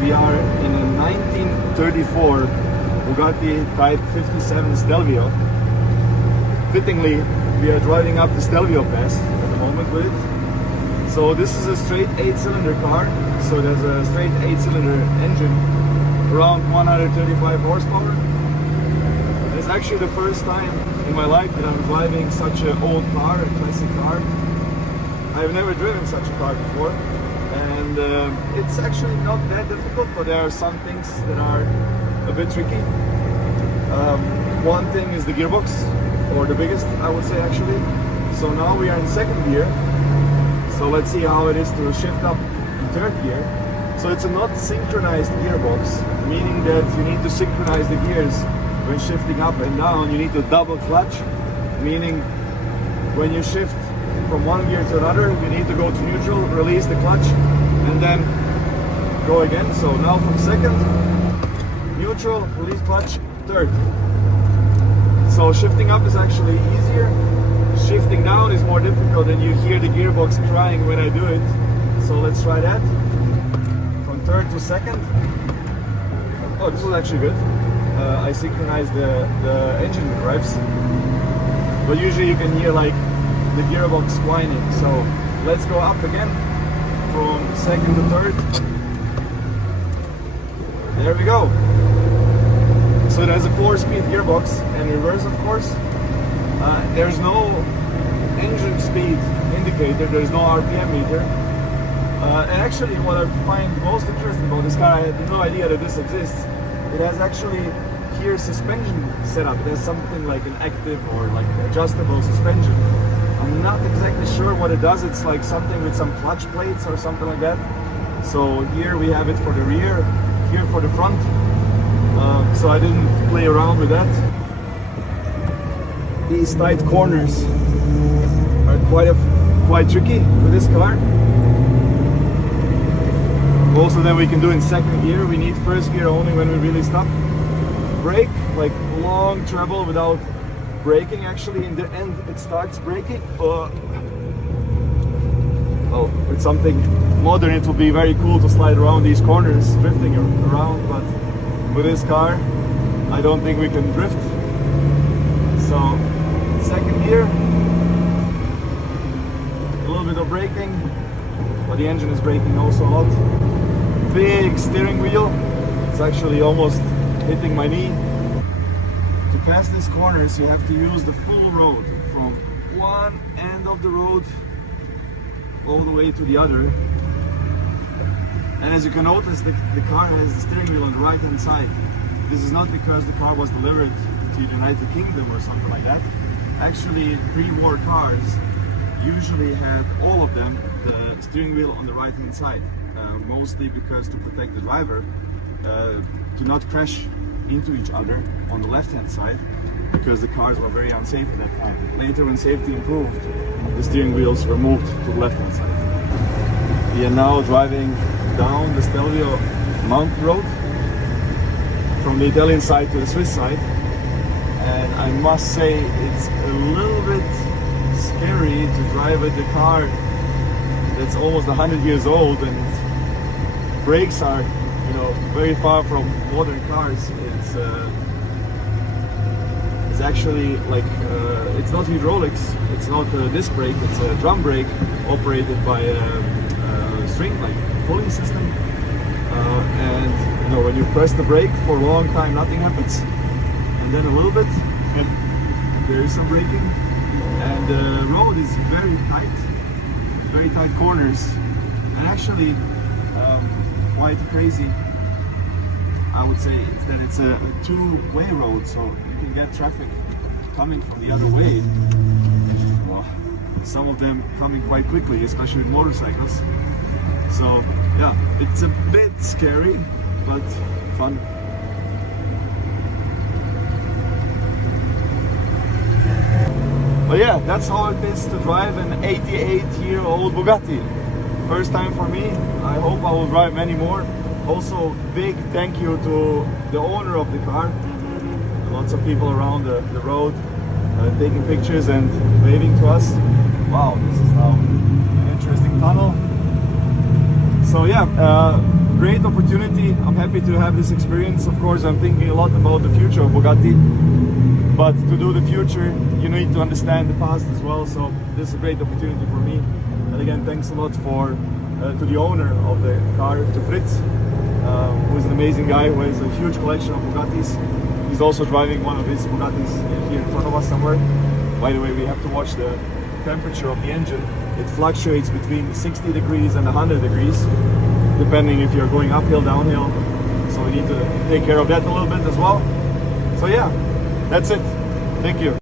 We are in a 1934 Bugatti Type 57 Stelvio. Fittingly, we are driving up the Stelvio Pass at the moment with it. So this is a straight 8-cylinder car. So there's a straight 8-cylinder engine, around 135 horsepower. It's actually the first time in my life that I'm driving such an old car, a classic car. I've never driven such a car before, and it's actually not that difficult, but there are some things that are a bit tricky. One thing is the gearbox, or the biggest, I would say, actually. So now we are in second gear, so let's see how it is to shift up in third gear. So it's a not synchronized gearbox, meaning that you need to synchronize the gears when shifting up and down. You need to double clutch, meaning when you shift from one gear to another, you need to go to neutral, release the clutch, and then go again. So now from second, neutral, release clutch, third. So shifting up is actually easier. Shifting down is more difficult, and you hear the gearbox crying when I do it. So let's try that. From third to second. Oh, this was actually good. I synchronized the engine revs, but usually you can hear like the gearbox whining. So let's go up again from second to third. There we go. So there's a 4-speed gearbox and reverse, of course. There's no engine speed indicator, there's no RPM meter. And actually what I find most interesting about this car, I had no idea that this exists. It has actually here suspension setup. It has something like an active or like adjustable suspension. I'm not exactly sure what it does. It's like something with some clutch plates or something like that. So here we have it for the rear, here for the front. So I didn't play around with that. These tight corners are quite tricky with this car. Most of them we can do in second gear. We need first gear only when we really stop. Brake, like long treble without braking. Actually in the end it starts braking. Oh, with something modern it will be very cool to slide around these corners, drifting around, but with this car I don't think we can drift. So second gear, a little bit of braking, but the engine is braking also a lot. Big steering wheel, it's actually almost hitting my knee. To pass these corners you have to use the full road, from one end of the road all the way to the other. And as you can notice, the car has the steering wheel on the right hand side. This is not because the car was delivered to the United Kingdom or something like that. Actually, pre-war cars usually had all of them the steering wheel on the right hand side. Mostly because to protect the driver to not crash into each other on the left hand side, because the cars were very unsafe at that time. Later when safety improved, the steering wheels were moved to the left hand side. We are now driving down the Stelvio mountain road from the Italian side to the Swiss side, and I must say it's a little bit scary to drive with the car that's almost 100 years old, and brakes are, you know, very far from modern cars. It's actually like it's not hydraulics, it's not a disc brake, it's a drum brake operated by a string, like pulley system. And you know, when you press the brake for a long time, nothing happens, and then a little bit, and there is some braking. And the road is very tight corners, and actually quite crazy. I would say that it's a two-way road, so you can get traffic coming from the other way. Well, some of them coming quite quickly, especially with motorcycles. So yeah, it's a bit scary, but fun. But yeah, that's how it is to drive an 88-year-old Bugatti. First time for me. I hope I will drive many more. Also, big thank you to the owner of the car. Lots of people around the road taking pictures and waving to us. Wow, this is now an interesting tunnel. So yeah, great opportunity. I'm happy to have this experience. Of course, I'm thinking a lot about the future of Bugatti, but to do the future, you need to understand the past as well. So this is a great opportunity for me. And again, thanks a lot to the owner of the car, to Fritz, who is an amazing guy who has a huge collection of Bugattis. He's also driving one of his Bugattis here in front of us somewhere. By the way, we have to watch the temperature of the engine. It fluctuates between 60 degrees and 100 degrees, depending if you're going uphill, downhill. So we need to take care of that a little bit as well. So yeah, that's it. Thank you.